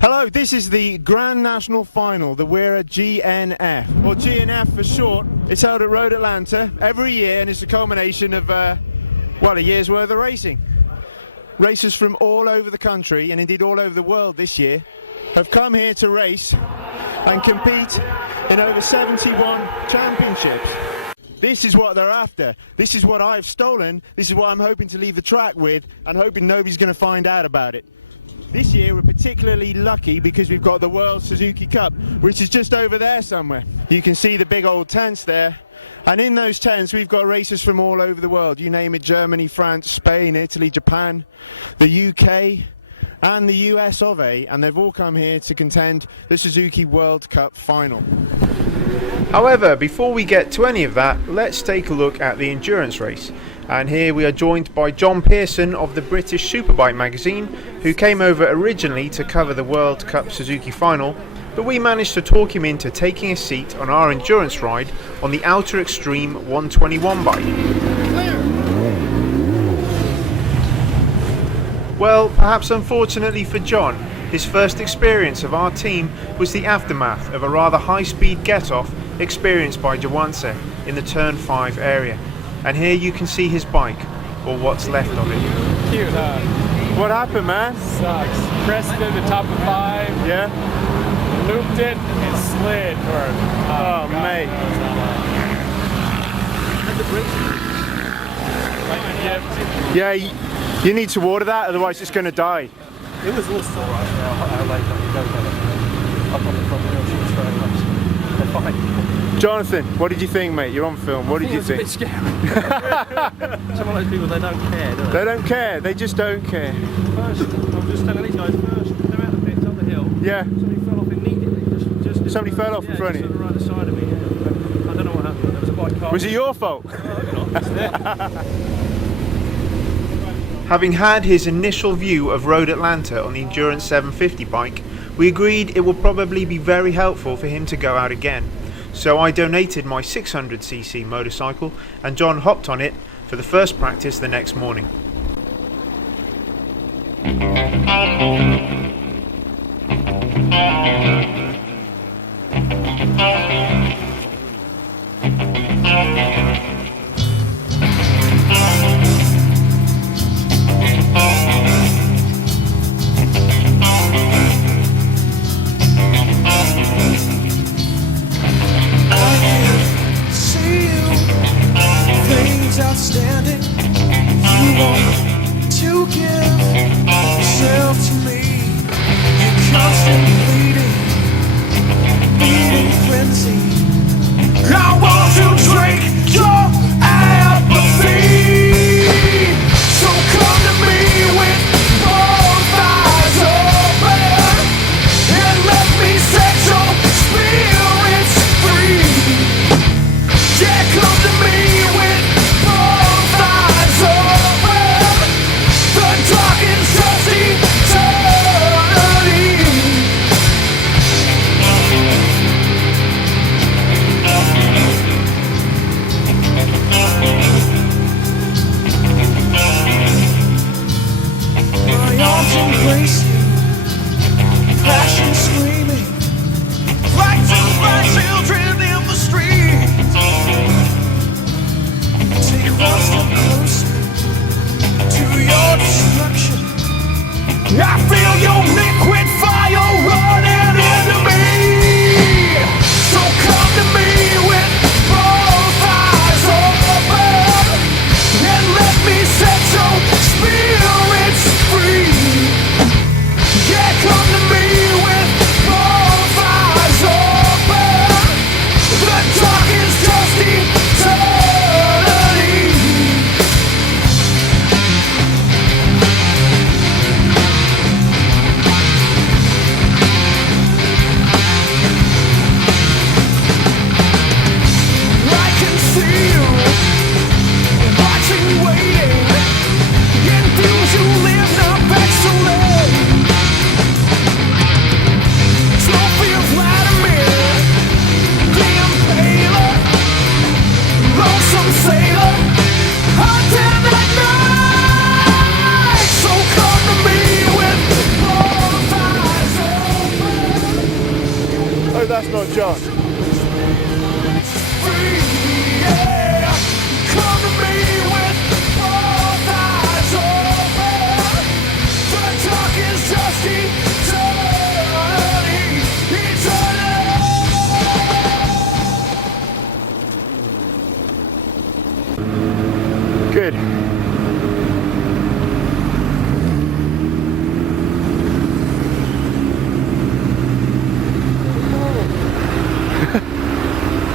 Hello, this is the Grand National Final, the WERA GNF, or GNF for short. It's held at Road Atlanta every year, and it's a culmination of, well, a year's worth of racing. Racers from all over the country, and indeed all over the world this year, have come here to race and compete in over 71 championships. This is what they're after. This is what I've stolen. This is what I'm hoping to leave the track with, and hoping nobody's going to find out about it. This year we're particularly lucky because we've got the World Suzuki Cup, which is just over there somewhere. You can see the big old tents there, and in those tents we've got racers from all over the world. You name it: Germany, France, Spain, Italy, Japan, the UK and the US of A, and they've all come here to contend the Suzuki World Cup final. However, before we get to any of that, let's take a look at the endurance race. And here we are joined by John Pearson of the British Superbike magazine, who came over originally to cover the World Cup Suzuki final, but we managed to talk him into taking a seat on our endurance ride on the Outer Extreme 121 bike. Well, perhaps unfortunately for John, his first experience of our team was the aftermath of a rather high-speed get-off experienced by Jawanse in the Turn 5 area. And here you can see his bike, or what's left of it. Cute, huh? What happened, man? Sucks. Crested the top of 5. Yeah? Looped it and slid. Oh, mate. Yeah, you need to water that, otherwise it's going to die. It was also I like that you don't get it up on the front wheel, she was very much. They're fine. Jonathan, what did you think, mate? You're on film. What did you think? It's a bit scary. Some of those people, they don't care, do they? They don't care. They just don't care. First, I'm just telling these guys first, they're out of the pits up the hill. Yeah. Somebody fell off immediately. Just Somebody fell off in front of you? Right the side of me. Yeah. I don't know what happened. There was a bike car. Was it your fault? Having had his initial view of Road Atlanta on the Endurance 750 bike, we agreed it would probably be very helpful for him to go out again. So I donated my 600cc motorcycle and John hopped on it for the first practice the next morning. Outstanding. You want to give yourself to me. that's not John. Good.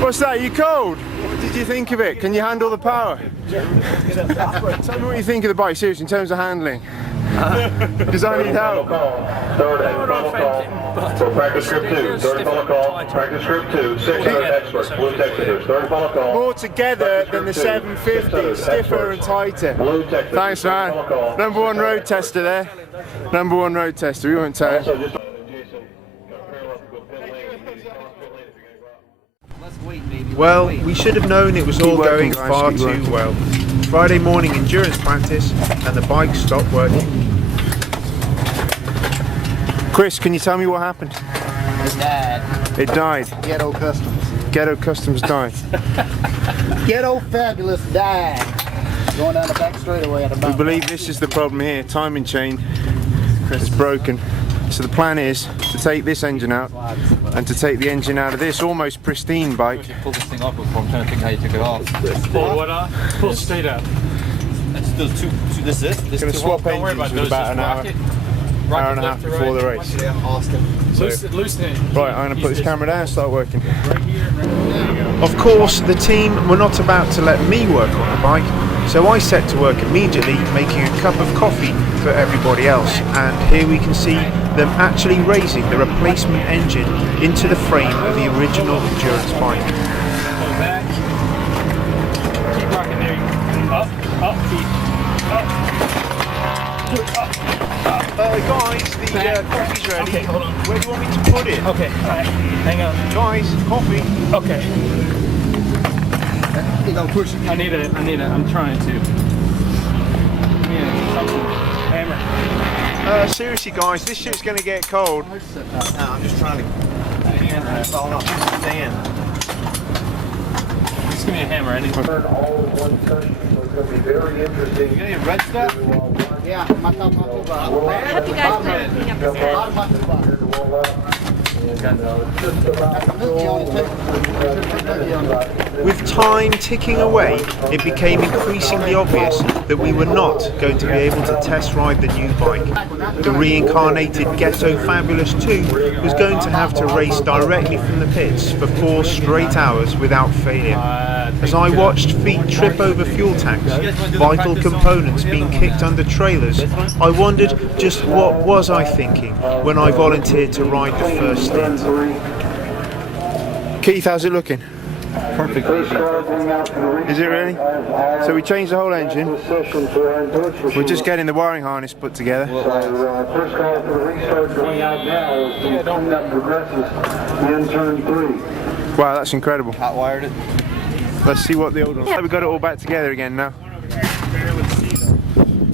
What's that? You cold? What did you think of it? Can you handle the power? Tell me what you think of the bike, seriously, in terms of handling. Because I need help. Third and final call for practice group 2. Third and final call, practice group 2. 600 experts, blue Texas. Third and final call. More together than the 750, stiffer and tighter. Thanks, man. Number 1 road tester there. Number 1 road tester, we won't tell it. Well, we should have known it was all going far too well. Friday morning endurance practice and the bike stopped working. Chris, can you tell me what happened? It died. It died. Ghetto Customs. Ghetto Customs died. Ghetto Fabulous died. Going down the back straightaway at We about. believe this is the problem here. Timing chain is broken. So the plan is to take this engine out and to take the engine out of this almost pristine bike. Pull this thing off before I'm trying to think how you took it off. Pull what up? Pull straight up. That's those two. This is. This Gonna two swap don't worry engines about with those. about Just an rock it. hour and a half before the race. Loosen it. Right, I'm going to put this camera down and start working. Of course, the team were not about to let me work on the bike, so I set to work immediately making a cup of coffee for everybody else, and here we can see them actually raising the replacement engine into the frame of the original endurance bike. Pull back. Keep rocking there. Up, keep. Guys, the coffee's ready. Okay, hold on. Where do you want me to put it? Okay, alright. Hang on. Guys, coffee. Okay. You gonna push it? I need a, I'm trying to. Yeah, something. Hammer. Seriously guys, this shit's gonna get cold. No, I'm just trying to. Falling off the stand. Just give me a hammer. I need to. All in one session, so it's going to be very interesting. You got any red stuff? Yeah, my top off the bottom. I hope you guys plan to clean up this area. Bottom off the bottom. That's a milky on it too. With time ticking away, it became increasingly obvious that we were not going to be able to test ride the new bike. The reincarnated Ghetto Fabulous 2 was going to have to race directly from the pits for 4 straight hours without failure. As I watched feet trip over fuel tanks, vital components being kicked under trailers, I wondered just what was I thinking when I volunteered to ride the first stint. Keith, how's it looking? Perfect. Is it really? So we changed the whole engine. We're just getting the wiring harness put together. First call for the restart going out now is the cleanup progresses in turn 3. Wow, that's incredible. Hot wired it. Let's see what the old one. We've got it all back together again now.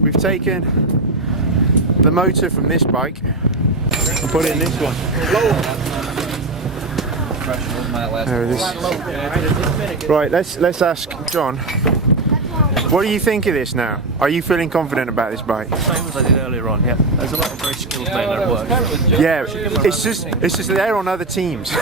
We've taken the motor from this bike and put it in this one. There it is. Right, let's ask John. What do you think of this now? Are you feeling confident about this bike? Same as I did earlier on. Yeah. There's a lot of very skilled men that work. Yeah, it's just that they're on other teams.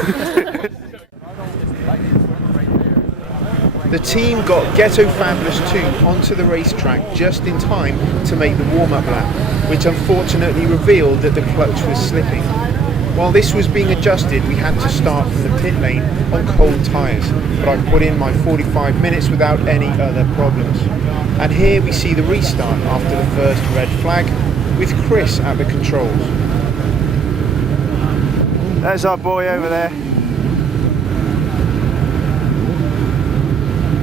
The team got Ghetto Fabulous 2 onto the racetrack just in time to make the warm-up lap, which unfortunately revealed that the clutch was slipping. While this was being adjusted, we had to start from the pit lane on cold tyres, but I put in my 45 minutes without any other problems. And here we see the restart after the first red flag, with Chris at the controls. There's our boy over there.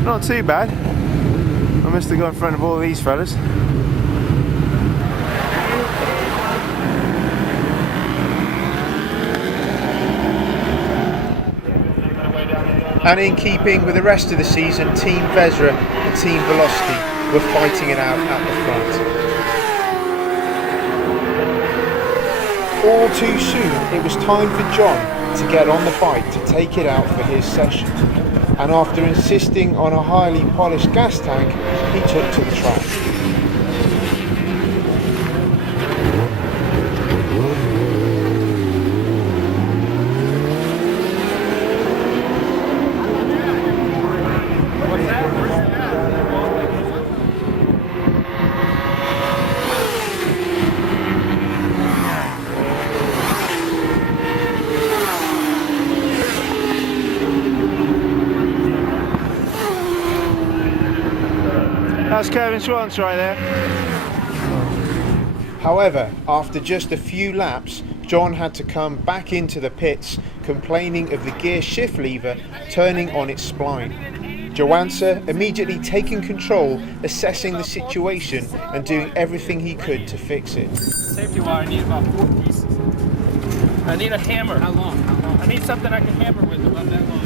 Not too bad. I must have got in front of all these fellas. And in keeping with the rest of the season, Team Vezra and Team Velocity were fighting it out at the front. All too soon, it was time for John to get on the bike to take it out for his session, and after insisting on a highly polished gas tank, he took to the track. That's Kevin Schwantz right there. However, after just a few laps, John had to come back into the pits, complaining of the gear shift lever turning on its spline. Johansa immediately taking control, assessing the situation and doing everything he could to fix it. Safety wire, I need about 4 pieces. I need a hammer. How long? I need something I can hammer with about that long.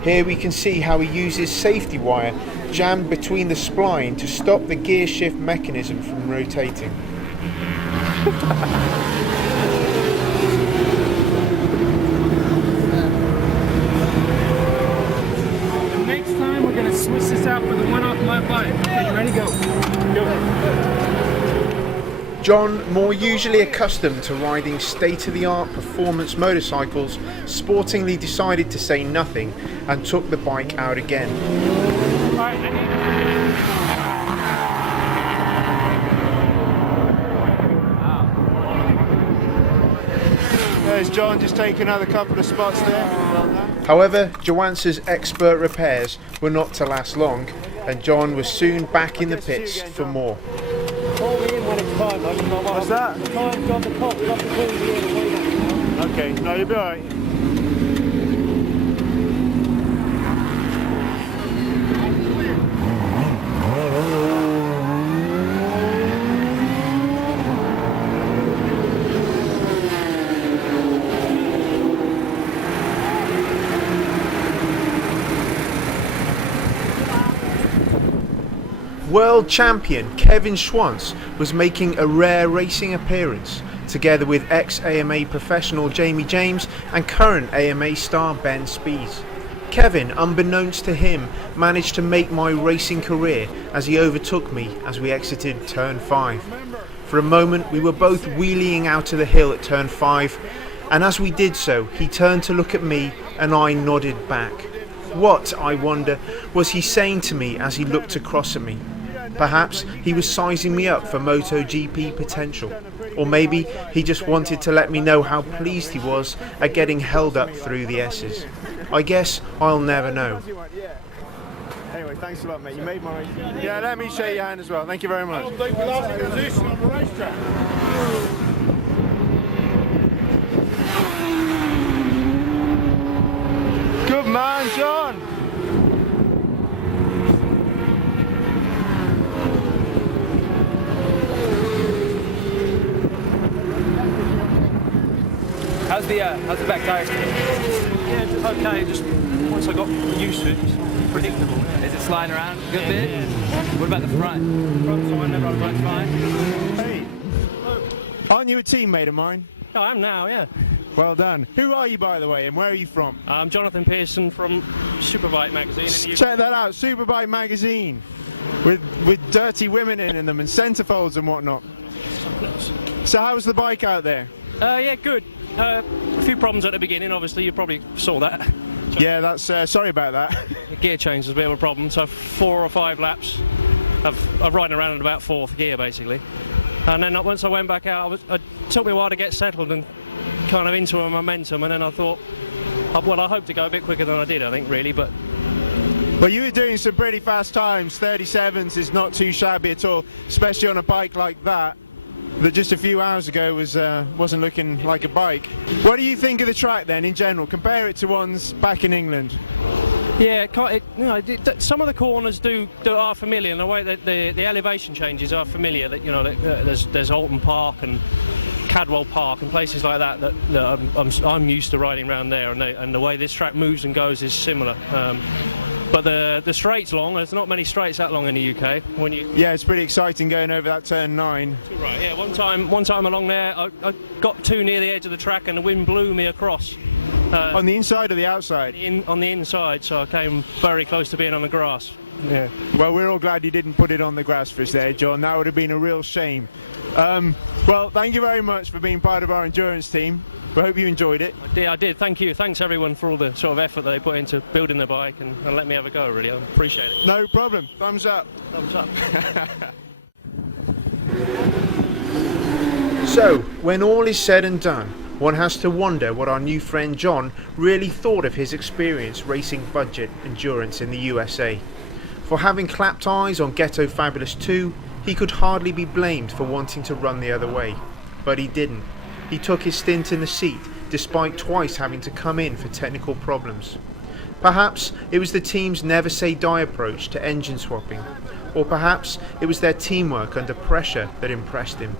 Here we can see how he uses safety wire jammed between the spline to stop the gear shift mechanism from rotating. Next time we're going to switch this out for the one off my bike. Okay, you ready? Go. Go. John, more usually accustomed to riding state-of-the-art performance motorcycles, sportingly decided to say nothing and took the bike out again. There's John just taking another couple of spots there. However, Johansa's expert repairs were not to last long, and John was soon back in the pits for more. What's that? Okay, no, you'll be alright. World champion Kevin Schwantz was making a rare racing appearance, together with ex-AMA professional Jamie James and current AMA star Ben Spies. Kevin, unbeknownst to him, managed to make my racing career as he overtook me as we exited turn 5. For a moment we were both wheeling out of the hill at turn 5, and as we did so he turned to look at me and I nodded back. What, I wonder, was he saying to me as he looked across at me? Perhaps he was sizing me up for MotoGP potential, or maybe he just wanted to let me know how pleased he was at getting held up through the S's. I guess I'll never know. Anyway, thanks a lot, mate. You made my... Yeah, let me shake your hand as well. Thank you very much. Good man, John. How's the back tire? Yeah, just okay. Just once I got used to it, it's predictable. Is it sliding around a good bit? Yeah. What about the front? Front's fine, never had a Front's fine. Hey, aren't you a teammate of mine? Oh, I am now, yeah. Well done. Who are you, by the way, and where are you from? I'm Jonathan Pearson from Superbike magazine in the UK. Check that out, Superbike magazine, with dirty women in them and centerfolds and whatnot. So how's the bike out there? Yeah, good. A few problems at the beginning, obviously, you probably saw that. Yeah, that's sorry about that. The gear change was a bit of a problem, so 4 or 5 laps of riding around in about 4th gear, basically. And then once I went back out, it took me a while to get settled and kind of into a momentum, and then I thought, well, I hope to go a bit quicker than I did, I think, really, but... Well, you were doing some pretty fast times. 37s is not too shabby at all, especially on a bike like that just a few hours ago wasn't looking like a bike. What do you think of the track then, in general? Compare it to ones back in England. Yeah, some of the corners are familiar, and the way that the elevation changes are familiar. That there's Alton Park and Cadwell Park and places like that I'm used to riding around there, and the way this track moves and goes is similar. But the straight's long. There's not many straights that long in the UK. When you Yeah, it's pretty exciting going over that turn 9. right, yeah. One time along there, I got too near the edge of the track and the wind blew me across. On the inside or the outside? On the inside, so I came very close to being on the grass. Yeah. Well, we're all glad you didn't put it on the grass for us there, John. That would have been a real shame. Well, thank you very much for being part of our endurance team. We hope you enjoyed it. I did. Thank you. Thanks everyone for all the sort of effort that they put into building the bike and let me have a go. Really, I appreciate it. No problem. Thumbs up. Thumbs up. So, when all is said and done, one has to wonder what our new friend John really thought of his experience racing budget endurance in the USA. For having clapped eyes on Ghetto Fabulous 2, he could hardly be blamed for wanting to run the other way. But he didn't. He took his stint in the seat, despite twice having to come in for technical problems. Perhaps it was the team's never say die approach to engine swapping, or perhaps it was their teamwork under pressure that impressed him.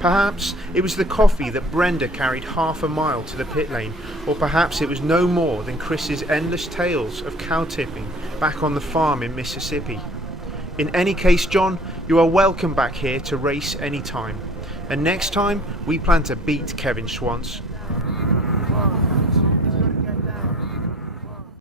Perhaps it was the coffee that Brenda carried half a mile to the pit lane, or perhaps it was no more than Chris's endless tales of cow tipping back on the farm in Mississippi. In any case, John, you are welcome back here to race any time. And next time, we plan to beat Kevin Schwantz.